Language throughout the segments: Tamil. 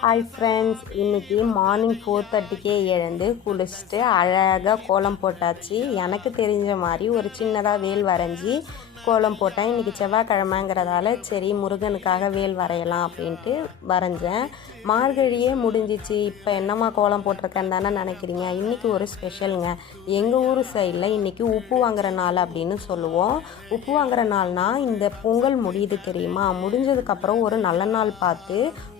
ஹாய் ஃப்ரெண்ட்ஸ், இன்றைக்கி மார்னிங் 4:30க்கே எழுந்து குளிச்சுட்டு அழகாக கோலம் போட்டாச்சு. எனக்கு தெரிஞ்ச மாதிரி ஒரு சின்னதாக வேல் வரைஞ்சி கோலம் போட்டேன். இன்றைக்கி செவ்வாய்க்கிழமைங்கிறதால சரி முருகனுக்காக வேல் வரையலாம் அப்படின்ட்டு வரைஞ்சேன். மார்கழியே முடிஞ்சிச்சு, இப்போ என்னம்மா கோலம் போட்டிருக்கேன்னு தானே நினைக்கிறீங்க. இன்றைக்கி ஒரு ஸ்பெஷலுங்க. எங்கள் ஊர் சைடில் இன்றைக்கி உப்பு வாங்குகிற நாள் அப்படின்னு சொல்லுவோம். உப்பு வாங்குகிற நாள்னால் இந்த பொங்கல் முடியுது தெரியுமா, முடிஞ்சதுக்கப்புறம் ஒரு நல்ல நாள் பார்த்து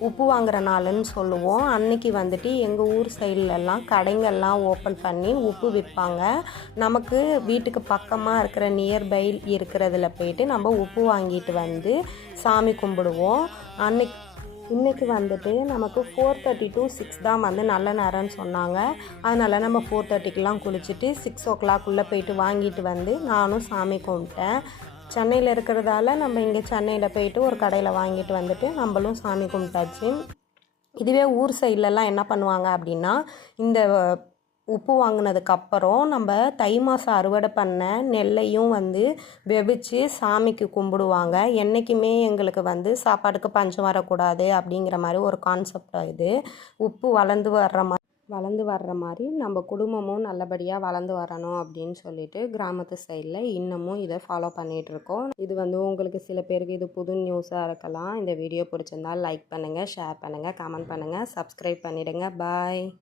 உப்பு வாங்குகிற நாள்னு சொல்லுவோம். அன்றைக்கி வந்துட்டு எங்கள் ஊர் சைட்லலாம் கடைங்கள்லாம் ஓப்பன் பண்ணி உப்பு விற்பாங்க. நமக்கு வீட்டுக்கு பக்கமாக இருக்கிற நியர்பை இருக்கிறதுல போயிட்டு நம்ம உப்பு வாங்கிட்டு வந்து சாமி கும்பிடுவோம். இன்றைக்கி வந்துட்டு நமக்கு 4:30 to 6 தான் வந்து நல்ல நேரம்னு சொன்னாங்க. அதனால் நம்ம 4:30க்கெலாம் குளிச்சுட்டு 6 o'clock போயிட்டு வாங்கிட்டு வந்து நானும் சாமி கும்பிட்டேன். சென்னையில் இருக்கிறதால நம்ம இங்கே சென்னையில் போயிட்டு ஒரு கடையில் வாங்கிட்டு வந்துட்டு நம்மளும் சாமி கும்பிட்டாச்சு. இதுவே ஊர் சைட்லலாம் என்ன பண்ணுவாங்க அப்படின்னா, இந்த உப்பு வாங்கினதுக்கப்புறம் நம்ம தை மாதம் அறுவடை பண்ண நெல்லையும் வந்து வெவிச்சு சாமிக்கு கும்பிடுவாங்க. என்றைக்குமே எங்களுக்கு வந்து சாப்பாட்டுக்கு பஞ்சம் வரக்கூடாது அப்படிங்கிற மாதிரி ஒரு கான்செப்ட். இது உப்பு வளர்ந்து வர்ற மாதிரி நம்ம குடும்பமும் நல்லபடியாக வளர்ந்து வரணும் அப்படின்னு சொல்லிட்டு கிராமத்து சைடில் இன்னமும் இதை ஃபாலோ பண்ணிகிட்ருக்கோம். இது வந்து உங்களுக்கு சில பேருக்கு இது புது நியூஸாக இருக்கலாம். இந்த வீடியோ பிடிச்சிருந்தால் லைக் பண்ணுங்கள், ஷேர் பண்ணுங்கள், கமெண்ட் பண்ணுங்கள், சப்ஸ்கிரைப் பண்ணிவிடுங்க. பாய்.